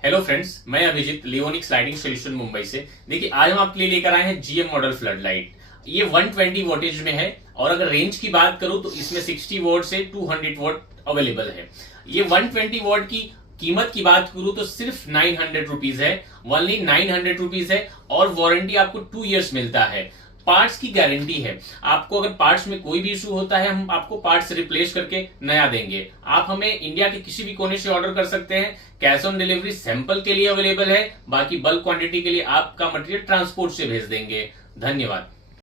Hello friends, मैं Abhijit लियोनिक sliding solution Mumbai से। देखिए, आज हम आपके लिए लेकर आए हैं जीएम मॉडल फ्लड लाइट। ये 120 वोल्टेज में है और अगर रेंज की बात करूं तो इसमें 60 वोट से 200 वोट अवेलेबल है। ये 120 वोट की कीमत की बात करूं तो सिर्फ 900 रुपीज है, ओनली 900 रुपीज है। और वारंटी आपको 2 इयर्स मिलता है। पार्ट्स की गारंटी है। आपको अगर पार्ट्स में कोई भी इशू होता है, हम आपको पार्ट्स रिप्लेस करके नया देंगे। आप हमें इंडिया के किसी भी कोने से ऑर्डर कर सकते हैं। कैश ऑन डिलीवरी सैंपल के लिए अवेलेबल है, बाकी बल्क क्वांटिटी के लिए आपका मटेरियल ट्रांसपोर्ट से भेज देंगे। धन्यवाद।